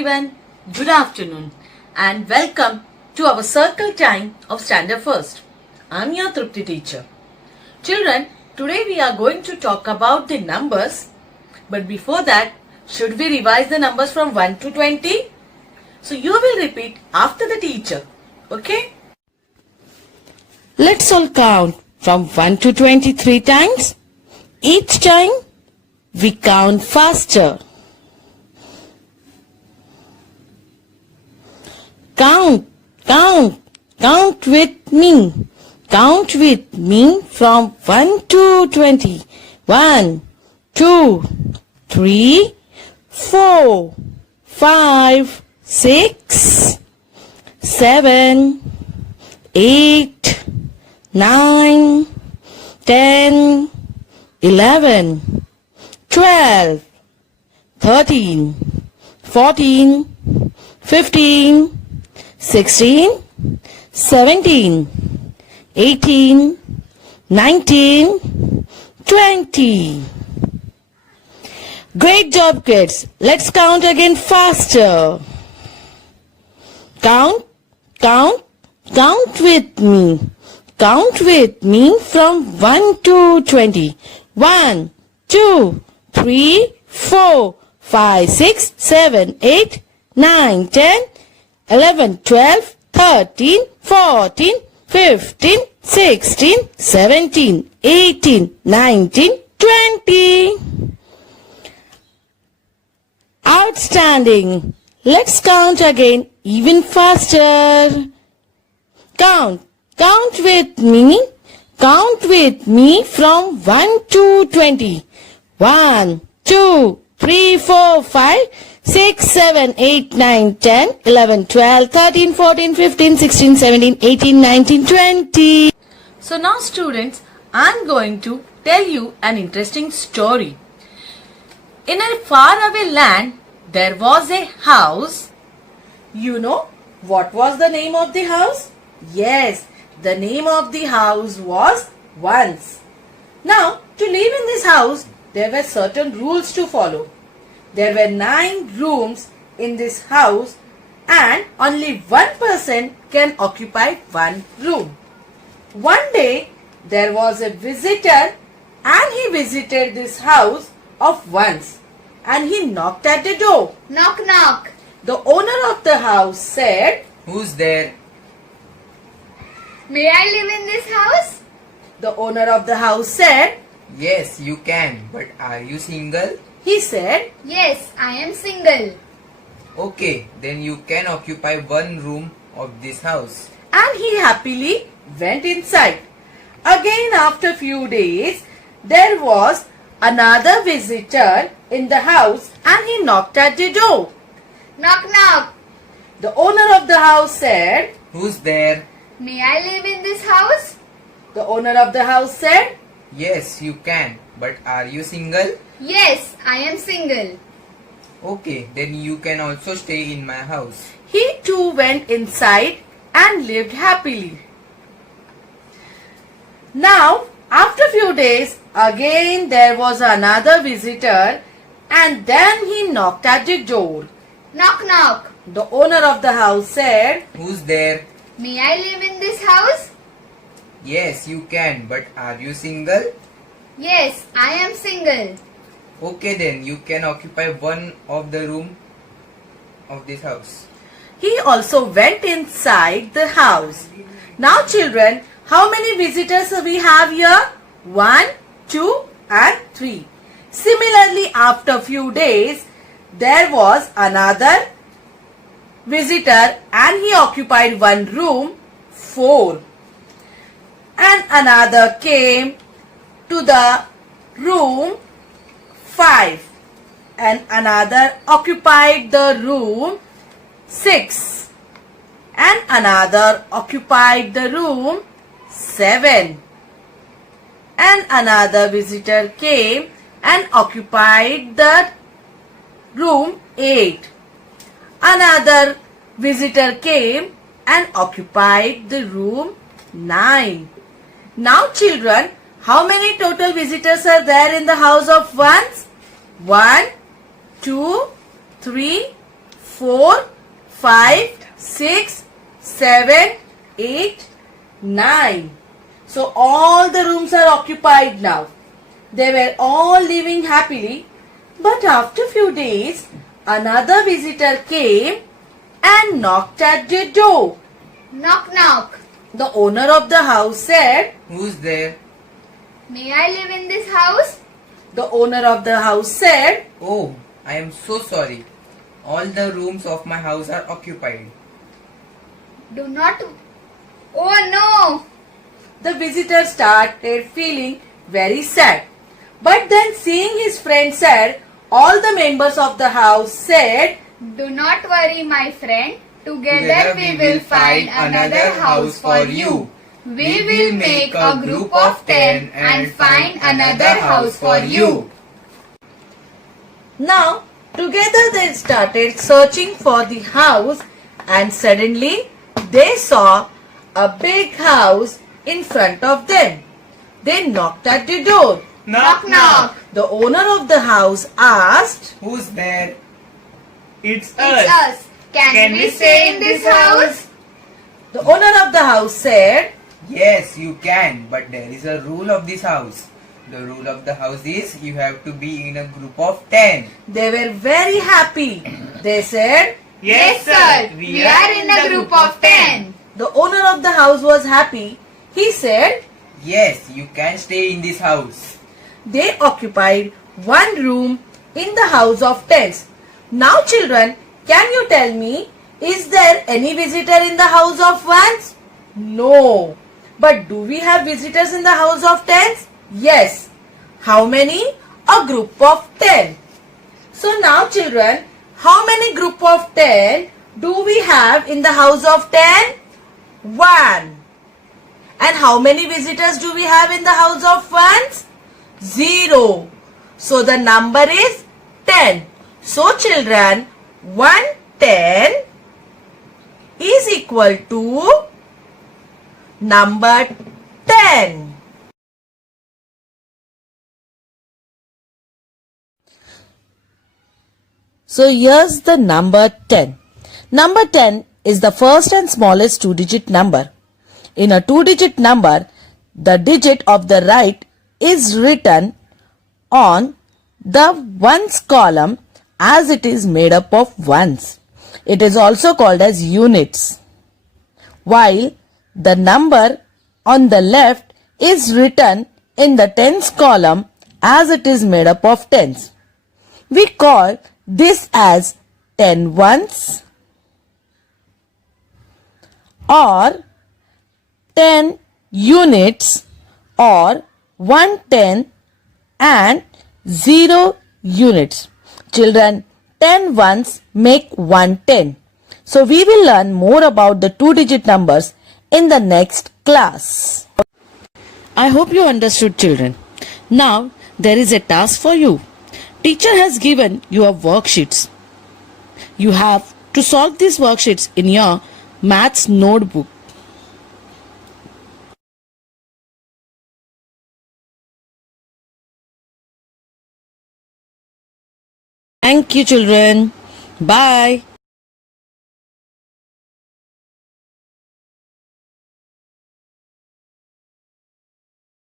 everyone. Good afternoon and welcome to our circle time of Standard First. I'm your Trupti teacher. Children, today we are going to talk about the numbers. But before that, should we revise the numbers from 1 to 20? So you will repeat after the teacher. Okay? Let's all count from 1 to 23 times. Each time we count faster. Count with me. Count with me from 1 to 20. 1, 2, 3, 4, 5, 6, 7, 8, 9, 10, 11, 12, 13, 14, 15, 16, 17, 18, 19, 20. Great job, kids. Let's count again faster. Count with me. Count with me from 1 to 20. 1, 2, 3, 4, 5, 6, 7, 8, 9, 10, 11, 12, 13, 14, 15, 16, 17, 18, 19, 20. Outstanding. Let's count again even faster. Count with me. Count with me from 1 to 20. 1, 2, 3, 4, 5, 6, 7, 8, 9, 10, 11, 12, 13, 14, 15, 16, 17, 18, 19, 20. So now students, I'm going to tell you an interesting story. In a faraway land, there was a house. You know what was the name of the house? Yes, the name of the house was Once. Now, to live in this house, there were certain rules to follow. There were 9 rooms in this house and only one person can occupy one room. One day, there was a visitor and he visited this house of Once and he knocked at the door. Knock, knock. The owner of the house said, "Who's there?" May I live in this house? The owner of the house said, "Yes, you can, but are you single?" he said, Yes, I am single. Okay, then you can occupy one room of this house. and he happily went inside. Again, after few days, there was another visitor in the house and he knocked at the door. Knock, knock. The owner of the house said, "Who's there?" May I live in this house? the owner of the house said, Yes, you can, but are you single? Yes, I am single. Okay, then you can also stay in my house. he too went inside and lived happily. Now, after few days, again there was another visitor and then he knocked at the door. Knock, knock. The owner of the house said, Who's there? May I live in this house? Yes, you can, but are you single? Yes, I am single. Okay, then you can occupy one of the room of this house. He also went inside the house. Now children, how many visitors we have here? 1, 2 and 3. Similarly, after few days, there was another visitor and he occupied one room, 4. And another came to the room, 5. And another occupied the room, 6. And another occupied the room, 7. And another visitor came and occupied the room 8. Another visitor came and occupied the room 9. Now children, how many total visitors are there in the house of Once? 1, 2, 3, 4, 5, 6, 7, 8, 9. So all the rooms are occupied now. They were all living happily. But after few days, another visitor came and knocked at the door. Knock knock. The owner of the house said, Who's there? May I live in this house? the owner of the house said, Oh, I am so sorry. All the rooms of my house are occupied. Do not. Oh no! the visitor started feeling very sad. But then seeing his friend sad, all the members of the house said, Do not worry, my friend. Together we will find another house for you. We will make a group of 10 and find another house for you. Now, together they started searching for the house and suddenly they saw a big house in front of them. They knocked at the door. Knock knock. The owner of the house asked, Who's there? It's It's us. Can we stay in this house? the owner of the house said, Yes, you can, but there is a rule of this house. The rule of the house is you have to be in a group of 10. they were very happy. They said, Yes, sir. We are in a group of 10. the owner of the house was happy. He said, Yes, you can stay in this house. they occupied one room in the house of tents. Now children, can you tell me, is there any visitor in the house of ones? No. But do we have visitors in the house of tens? Yes. How many? A group of 10. So now children, how many group of 10 do we have in the house of 10? 1. And how many visitors do we have in the house of ones? 0. So the number is 10. So children, 110 is equal to number 10. So here's the number 10. Number 10 is the first and smallest two-digit number. In a two-digit number, the digit of the right is written on the ones column as it is made up of ones. It is also called as units. While the number on the left is written in the tens column as it is made up of tens. We call this as 10 ones or 10 units or 110 and 0 units. Children, 10 ones make 110. So we will learn more about the two-digit numbers in the next class. I hope you understood, children. Now there is a task for you. Teacher has given you a worksheets. You have to solve these worksheets in your maths notebook. Thank you, children. Bye.